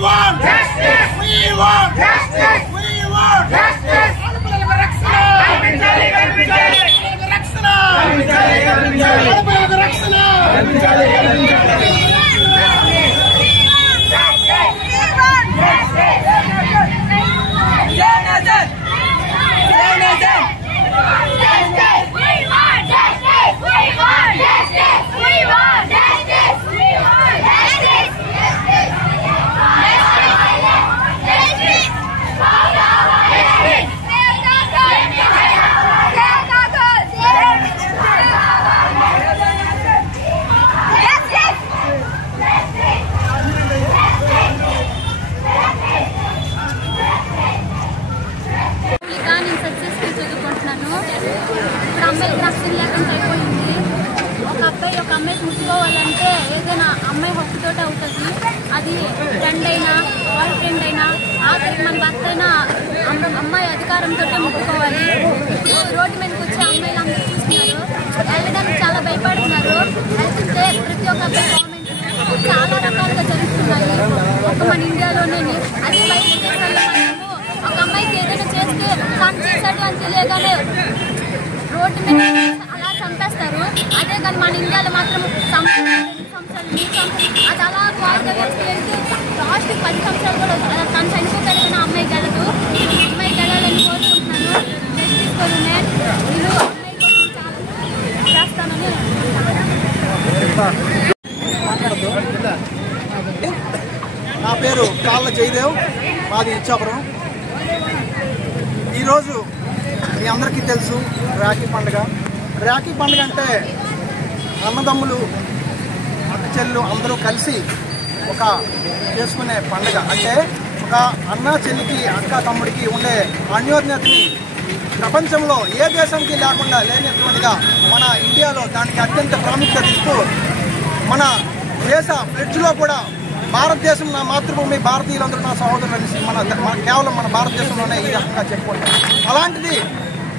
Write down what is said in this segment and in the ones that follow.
want justice. We want justice. We want justice. ఒక అమ్మాయి ముట్టుకోవాలంటే ఏదైనా అమ్మాయి హక్కుతోటి అవుతుంది. అది ఫ్రెండ్ అయినా వాళ్ళ ఫ్రెండ్ అయినా ఆఖరికి మన భర్త అయినా అమ్మాయి అధికారంతో ముట్టుకోవాలి. రోడ్డు మీదకి వచ్చే అమ్మాయిలు అందరూ చూస్తున్నారు, వెళ్ళడానికి చాలా భయపడుతున్నారు. వెళ్తుంటే ప్రతి ఒక్క అబ్బాయి గవర్నమెంట్ చాలా రకాలుగా జరుగుతున్నాయి. ఒక మన ఇండియాలోనే అదే బయట దేశాల్లో ఒక అమ్మాయికి ఏదైనా చేస్తే తను చేశాడు అని తెలియగానే రోడ్డు మీద అలా చంపేస్తారు. అదే కానీ మన ఇండియాలో మాత్రం అది అలా క్వాలిటీ వేస్తే లాస్ట్ 10 సంవత్సరాలు కూడా తను చనిపోతాడు కానీ అమ్మాయికి వెళ్ళదు. అమ్మాయికి వెళ్ళాలని కోరుకుంటున్నాను. Justice for women. నేను అమ్మాయి కోసం చాలా చేస్తానని. నా పేరు కాళ్ళ జయదేవ్, మాది ఇచ్చాపురం. ఈరోజు మీ అందరికీ తెలుసు రాఖీ పండుగ. రాఖీ పండుగ అంటే అన్నదమ్ములు అక్క చెల్లు అందరూ కలిసి ఒక చేసుకునే పండుగ. అంటే ఒక అన్న చెల్లికి అక్క తమ్ముడికి ఉండే అన్యోన్యతని ప్రపంచంలో ఏ దేశానికి లేకుండా లేనటువంటిగా మన ఇండియాలో దానికి అత్యంత ప్రాముఖ్యత ఇస్తూ మన దేశ ఫ్లెడ్జ్లో కూడా భారతదేశం నా మాతృభూమి, భారతీయులందరూ నా సహోదరులు అనేసి మన కేవలం మన భారతదేశంలోనే ఈ రకంగా చెప్పుకుంటాం. అలాంటిది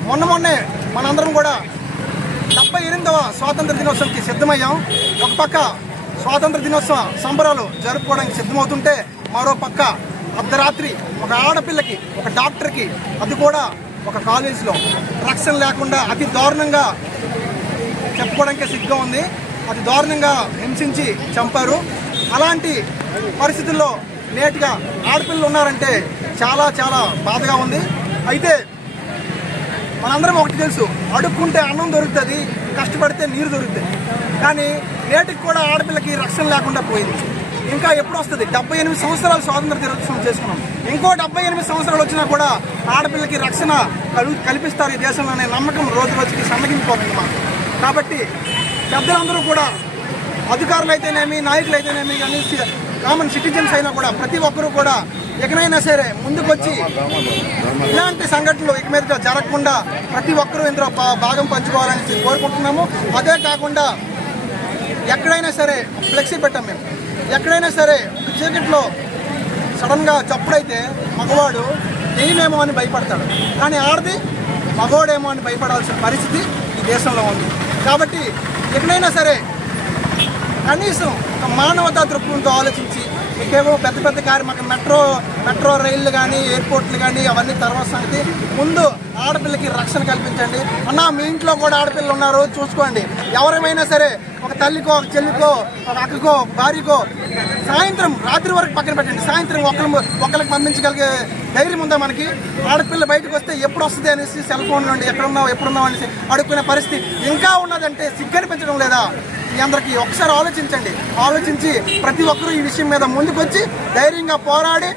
మొన్నే మనందరం కూడా 78వ స్వాతంత్ర దినోత్సవంకి సిద్ధమయ్యాం. ఒక పక్క స్వాతంత్ర దినోత్సవ సంబరాలు జరుపుకోవడానికి సిద్ధమవుతుంటే మరో పక్క అర్ధరాత్రి ఒక ఆడపిల్లకి, ఒక డాక్టర్కి, అది కూడా ఒక కాలేజీలో రక్షణ లేకుండా అతి దారుణంగా చెప్పుకోవడానికి సిగ్గుగా ఉంది. అతి దారుణంగా హింసించి చంపారు. అలాంటి పరిస్థితుల్లో నేటిగా ఆడపిల్లలు ఉన్నారంటే చాలా చాలా బాధగా ఉంది. అయితే మనందరం ఒకటి తెలుసు, అడుక్కుంటే అన్నం దొరుకుతుంది, కష్టపడితే నీరు దొరుకుతుంది. కానీ నేటికి కూడా ఆడపిల్లకి రక్షణ లేకుండా పోయింది. ఇంకా ఎప్పుడు వస్తుంది? 78 సంవత్సరాలు స్వాతంత్ర దినోత్సవం చేసుకున్నాం. ఇంకో 78 సంవత్సరాలు వచ్చినా కూడా ఆడపిల్లకి రక్షణ కల్పిస్తారు ఈ దేశంలోనే నమ్మకం రోజు రోజుకి సన్నగిపోతుంది మాకు. కాబట్టి పెద్దలందరూ కూడా, అధికారులు అయితేనేమి, నాయకులు అయితేనేమి, కానీ కామన్ సిటిజన్స్ అయినా కూడా ప్రతి ఒక్కరూ కూడా ఎక్కడైనా సరే ముందుకొచ్చి ఇలాంటి సంఘటనలు ఇక మీద జరగకుండా ప్రతి ఒక్కరూ ఇందులో భాగం పంచుకోవాలని కోరుకుంటున్నాము. అదే కాకుండా ఎక్కడైనా సరే ఫ్లెక్సీ పెట్టాం మేము. ఎక్కడైనా సరే ఒక చీకట్లో సడన్గా చప్పుడైతే మగవాడు నేనేమో అని భయపడతాడు, కానీ ఆడది మగవాడేమో అని భయపడాల్సిన పరిస్థితి ఈ దేశంలో ఉంది. కాబట్టి ఎక్కడైనా సరే కనీసం ఒక మానవతా దృక్పథంతో ఆలోచించి, మీకేమో పెద్ద పెద్ద కార్యక్రమం మెట్రో రైళ్లు కానీ, ఎయిర్పోర్ట్లు కానీ అవన్నీ తర్వాత సంగతి, ముందు ఆడపిల్లకి రక్షణ కల్పించండి. అన్న మీ ఇంట్లో కూడా ఆడపిల్లలు ఉన్నారు, చూసుకోండి. ఎవరైనా సరే ఒక తల్లికో, ఒక చెల్లికో, ఒక అక్కకో, భార్యకో సాయంత్రం రాత్రి వరకు పక్కన పెట్టండి. సాయంత్రం ఒకరికి పంపించగలిగే ధైర్యం ఉందా మనకి? ఆడపిల్ల బయటకు వస్తే ఎప్పుడు వస్తుంది అనేసి సెల్ ఫోన్ నుండి ఎప్పుడున్నావు అనేసి అడుక్కునే పరిస్థితి ఇంకా ఉన్నదంటే సిగ్గనిపించడం లేదా? మీ అందరికీ ఒకసారి ఆలోచించి ప్రతి ఒక్కరూ ఈ విషయం మీద ముందుకొచ్చి ధైర్యంగా పోరాడి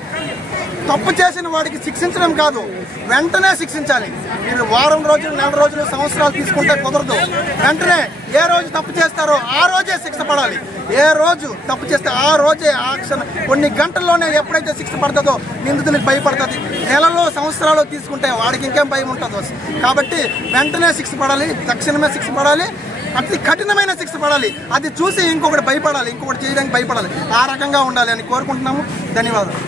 తప్పు చేసిన వాడికి శిక్షించడం కాదు, వెంటనే శిక్షించాలి. మీరు వారం రోజులు, నెల రోజులు, సంవత్సరాలు తీసుకుంటే కుదరదు. వెంటనే ఏ రోజు తప్పు చేస్తారో ఆ రోజే శిక్ష పడాలి. ఏ రోజు తప్పు చేస్తే ఆ రోజే, ఆ క్షణం, కొన్ని గంటల్లోనే ఎప్పుడైతే శిక్ష పడుతుందో నిందితులకు భయపడుతుంది. నెలలో, సంవత్సరాలు తీసుకుంటే వాడికి ఇంకేం భయం ఉంటుంది. కాబట్టి వెంటనే శిక్ష పడాలి, తక్షణమే శిక్ష పడాలి, అతి కఠినమైన శిక్ష పడాలి. అది చూసి ఇంకొకటి భయపడాలి, ఇంకొకటి చేయడానికి భయపడాలి. ఆ రకంగా ఉండాలి అని కోరుకుంటున్నాము. ధన్యవాదాలు.